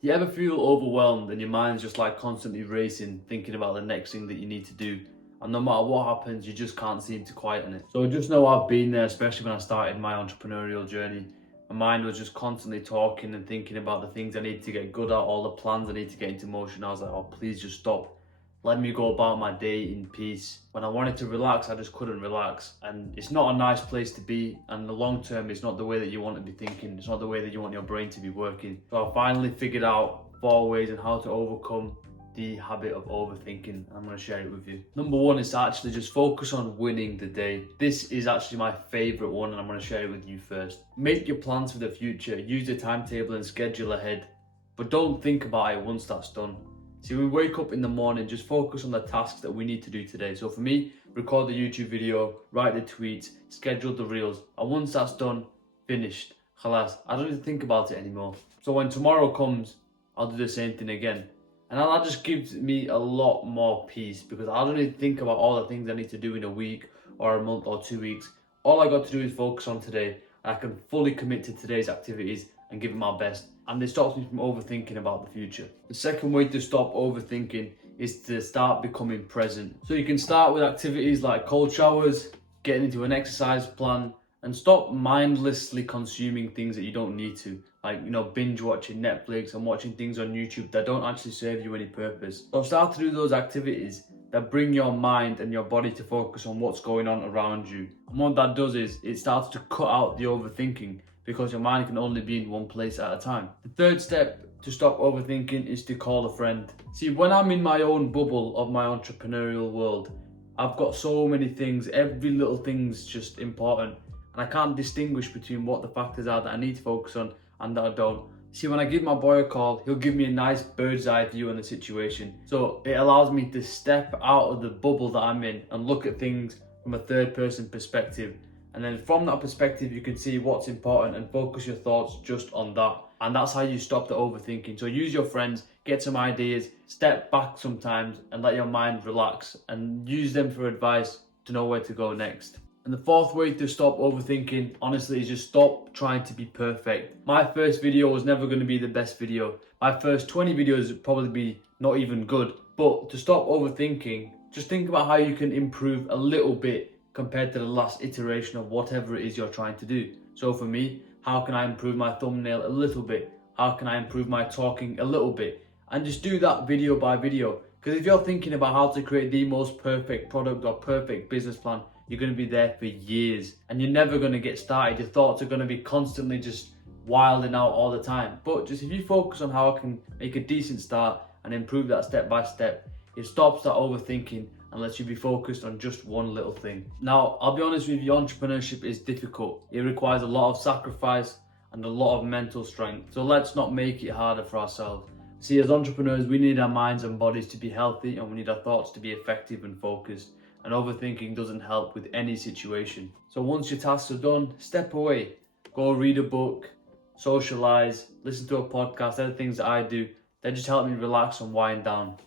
Do you ever feel overwhelmed and your mind's just like constantly racing, thinking about the next thing that you need to do? And no matter what happens, you just can't seem to quieten it. So just know I've been there, especially when I started my entrepreneurial journey. My mind was just constantly talking and thinking about the things I need to get good at, all the plans I need to get into motion. I was like, oh, please just stop. Let me go about my day in peace. When I wanted to relax, I just couldn't relax. And it's not a nice place to be. And the long term, it's not the way that you want to be thinking. It's not the way that you want your brain to be working. So I finally figured out 4 ways on how to overcome the habit of overthinking. I'm going to share it with you. Number one is to actually just focus on winning the day. This is actually my favorite one, and I'm going to share it with you first. Make your plans for the future. Use the timetable and schedule ahead. But don't think about it once that's done. See, when we wake up in the morning, just focus on the tasks that we need to do today. So for me, record the YouTube video, write the tweets, schedule the reels. And once that's done, finished. Khalas, I don't need to think about it anymore. So when tomorrow comes, I'll do the same thing again. And that just gives me a lot more peace because I don't need to think about all the things I need to do in a week or a month or 2 weeks. All I got to do is focus on today. And I can fully commit to today's activities and give it my best. And it stops me from overthinking about the future. The second way to stop overthinking is to start becoming present. So you can start with activities like cold showers, getting into an exercise plan, and stop mindlessly consuming things that you don't need to. Like, binge watching Netflix and watching things on YouTube that don't actually serve you any purpose. So start to do those activities that bring your mind and your body to focus on what's going on around you. And what that does is it starts to cut out the overthinking because your mind can only be in one place at a time. The third step to stop overthinking is to call a friend. See, when I'm in my own bubble of my entrepreneurial world, I've got so many things, every little thing's just important. And I can't distinguish between what the factors are that I need to focus on and that I don't. See, when I give my boy a call, he'll give me a nice bird's eye view on the situation. So it allows me to step out of the bubble that I'm in and look at things from a third person perspective. And then from that perspective, you can see what's important and focus your thoughts just on that. And that's how you stop the overthinking. So use your friends, get some ideas, step back sometimes and let your mind relax and use them for advice to know where to go next. And the fourth way to stop overthinking, honestly, is just stop trying to be perfect. My first video was never going to be the best video. My first 20 videos would probably be not even good. But to stop overthinking, just think about how you can improve a little bit compared to the last iteration of whatever it is you're trying to do. So for me, how can I improve my thumbnail a little bit? How can I improve my talking a little bit? And just do that video by video. Because if you're thinking about how to create the most perfect product or perfect business plan, you're going to be there for years and you're never going to get started. Your thoughts are going to be constantly just wilding out all the time. But just if you focus on how I can make a decent start and improve that step by step, it stops that overthinking and lets you be focused on just one little thing. Now, I'll be honest with you, entrepreneurship is difficult. It requires a lot of sacrifice and a lot of mental strength. So let's not make it harder for ourselves. See, as entrepreneurs, we need our minds and bodies to be healthy and we need our thoughts to be effective and focused. And overthinking doesn't help with any situation. So once your tasks are done, step away. Go read a book, socialize, listen to a podcast. They're the things that I do. They just help me relax and wind down.